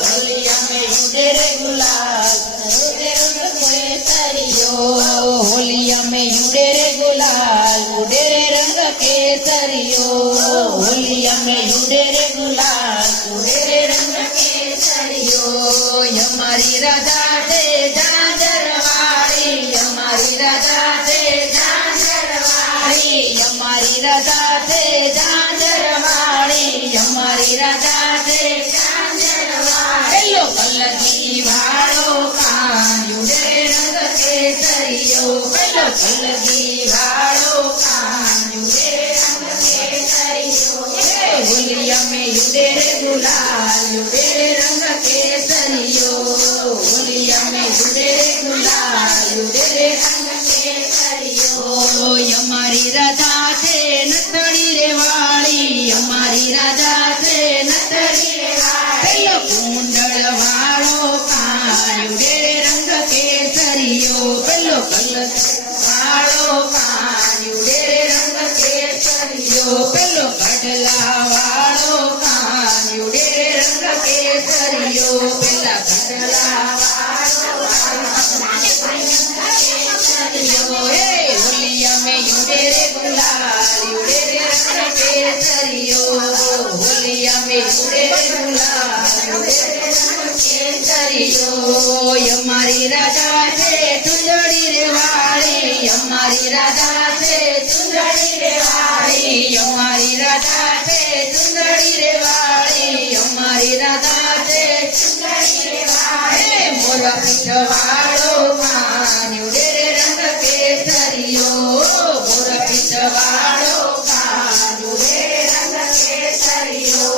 होलिया में उड़े रे गुलाल उड़े रंग केसरियो होलिया में उड़े रे गुलाल उड़े रे रंग केसरियो होलिया में उड़े रे गुलाल उड़े रे रंग केसरियो हमारी राधा से झांझरवाड़ी हमारी राधा से झांझरवाड़ी हमारी राधा से झांझरवाड़ी हमारी राधा से कलगी वालो कांजुड़े रंग केसरियो पेलो कलगी वालो कांजुड़े रंग केसरियो होलिया में युड़े रे गुलाल युड़े रे रंग केसरियो होलिया में युड़े रे गुलाल युड़े रे रंग केसरियो हमारी राधा से नथड़ी रे वाली हमारी राधा से नथड़ी रे वाली कुंडल वालो कांजुड़े रंग केसरियो पेलो कलग वालो कांजुड़े रंग केसरियो पेलो कड़ला वालो कांजुड़े रंग केसरियो पेला कड़ला होलिया में युड़े रे गुलाल युड़े रे रंग केसरियो होलिया में युड़े रे गुलाल युड़े रे रंग केसरियो हमारी राधा से चुंदड़ी रे वाली हमारी राधा से चुंदड़ी रे वाली हमारी राधा से चुंदड़ी रे वाली हमारी राधा से चुंदड़ी रे वाली मोरा पिछवाड़ो कांजुड़े रे रंग केसरियो मोरा पिछवाड़ो कांजुड़े रे रंग केसरियो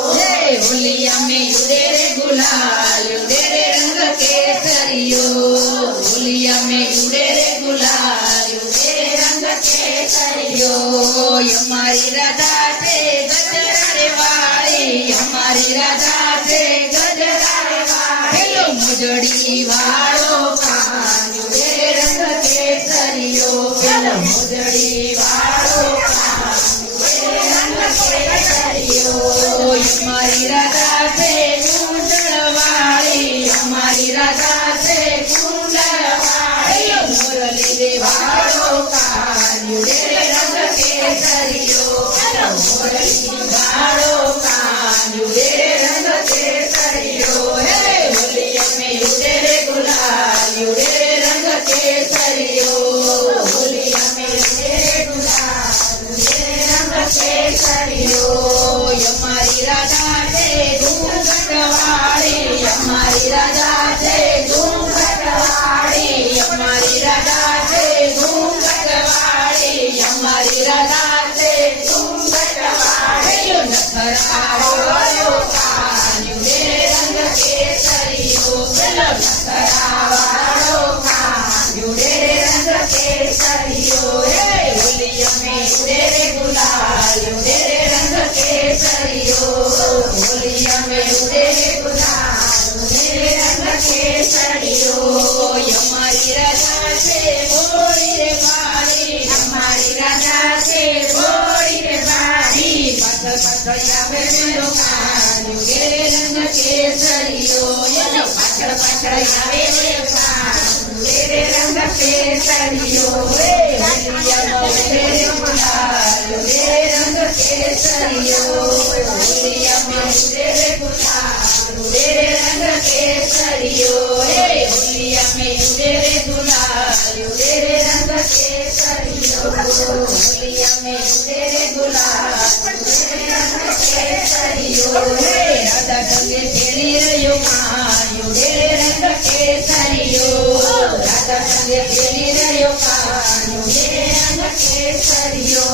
होलिया में युड़े रे गुलाल युड़े रे रंग केसरियो होलिया में युड़े रे गुलाल युड़े रे रंग केसरियो हमारी राधा से गजरा रे वाली हमारी राधा से गजरा रे वाली हेलो मुजड़ी वालो कांजुड़े रे रंग केसरियो हेलो मुजड़ी वालो कांजुड़े रे रंग केसरियो हमारी राधा से कुंडल वाली हमारी राधा से कुंडल वाली मुरली रे वालो कांजुड़े रे रंग केसरियो मुरली वालो कांजुड़े रे रंग केसरियो होलिया में युड़े रे गुलाल युड़े रे रंग केसरियो होलिया में युड़े रे गुलाल युड़े रे रंग केसरियो हमारी राधा से घूंघट वाली हमारी राधा से घूंघट वाली हमारी राधा से घूंघट वाली हमारी राधा से घूंघट वाली नखरा वालो कांजुड़े रे रंग केसरियो नखरा वालो कांजुड़े रे रंग केसरियो होलिया में युड़े रे गुलाल युड़े रे रंग केसरियो होलिया में युड़े रे गुलाल युड़े रे रंग केसरियो हमारी राधा से भोली रे बारी हमारी राधा से भोली रे बारी पथ पथ आवे मेरो कांजुड़े रे रंग केसरियो पथ पथ आवे मेरो कांजुड़े रे रंग केसरियो होलिया में युड़े रे गुलाल युड़े रे रंग केसरियो होलिया में युड़े रे गुलाल युड़े रे रंग केसरियो होलिया में युड़े रे गुलाल युड़े रे रंग केसरियो होलिया में युड़े रे गुलाल युड़े रे रंग केसरियो राधा संगे खेली रहियो कांजुड़े रे रंग केसरियो राधा संगे खेली रहियो कांजुड़े रे रंग केसरियो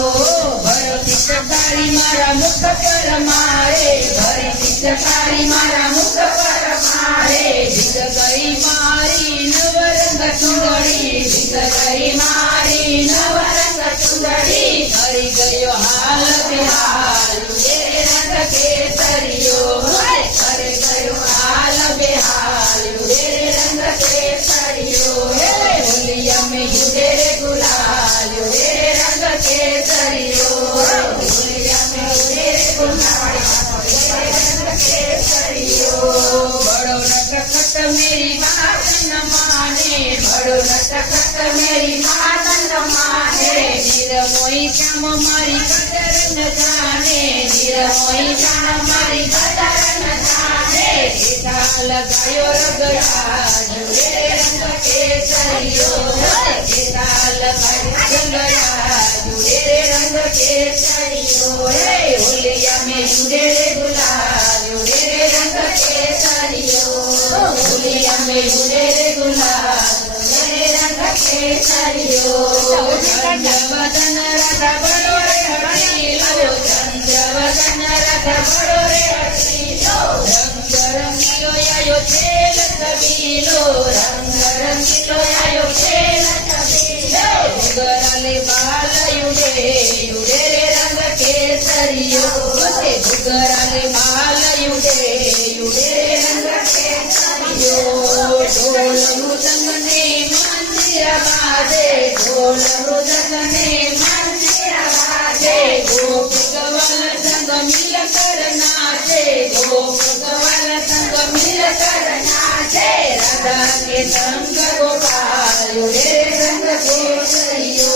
भरो चित्रकारी मारा मुख पर मारे भरी चित्रकारी मारा मुख पर मारे जित गई मारी नवरंग चुंदड़ी जित गई मारी नवरंग चुंदड़ी हरि गयो हाल बेहाल युड़े रंग केसरियो हरि गयो हाल बेहाल युड़े रंग केसरियो होलिया में युड़े रे गुलाल युड़े रंग केसरियो होलिया में युड़े रे गुलाल युड़े रंग केसरियो मेरी बात न माने बड़ो नटखट मेरी बात न माने निरमोही श्याम मारी कदर न जाने निरमोही श्याम मारी कदर न जाने टीका लगायो रगड़ा जुड़े रंग केसरियो टीका लगायो रगड़ा जुड़े रंग केसरियो होलिया में जुड़े रे गुलाल जुड़े रे रंग केसरियो होलिया में जुड़े रे गुलाल जुड़े रे रंग केसरियो चंद्रवदन राधा बड़ो रे हसीलो चंद्रवदन राधा बड़ो रे हसीलो रंग रंगीलो आयो खेल सबीलो रंग रंगीलो आयो खेल सबीलो भुगराले बाल युडे युडे रे रंग केसरियो भुगराले बाल युडे युडे रे रंग केसरियो ढोल मृदंग ने मंदिर बाजे ढोल मृदंग ने मंदिर बाजे गोप गवाल संग मिल कर नाचे गोप गवाल संग मिल कर नाचे राधा के संग गोपाल युडे रे रंग केसरियो